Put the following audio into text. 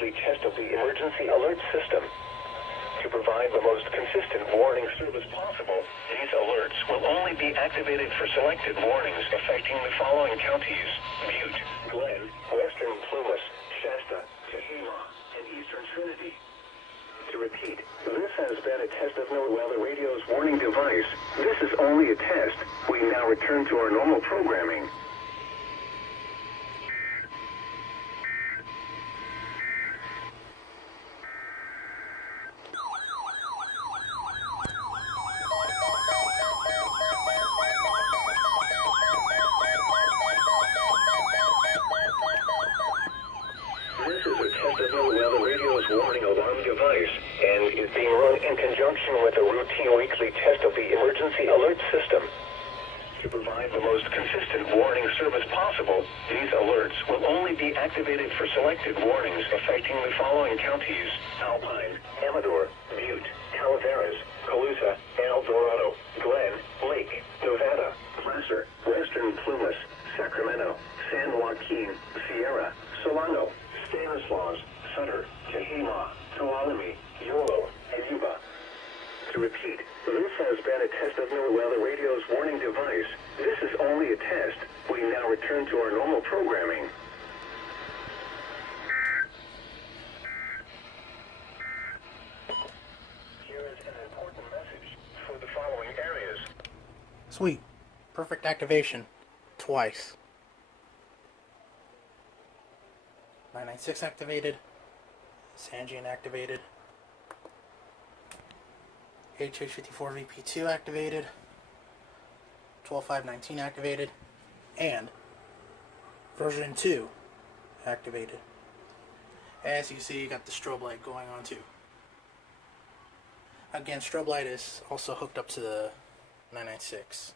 weekly test of the emergency alert system. To provide the most consistent warning service possible, these alerts will only be activated for selected warnings affecting the following counties: Butte, Glen, Western Plumas, Shasta, Tehama, and Eastern Trinity. To repeat, this has been a test of NOAA Weather Radio's warning device. This is only a test. We now return to our normal programming. This is a test of NOAA Weather Radio's warning alarm device and is being run in conjunction with a routine weekly test of the emergency alert system. To provide the most consistent warning service possible, these alerts will only be activated for selected warnings affecting the following counties: Alpine, Amador, Butte, Calaveras, Colusa, El Dorado, Glen, Lake, Nevada, Placer, Western Plumas, Sacramento, San Joaquin, Sierra, Solano, Stanislaus, Sutter, Tehama, Tuolumne, Yolo, and Yuba. To repeat, this has been a test of NOAA Weather Radio's warning device. This is only a test. We now return to our normal programming. Here is an important message for the following areas. Sweet. Perfect activation. Twice. 996 activated. Sanjian activated. HH54VP2 activated. 12519 activated. And version 2 activated. As you see, you got the strobe light going on too. Again, strobe light is also hooked up to the 996.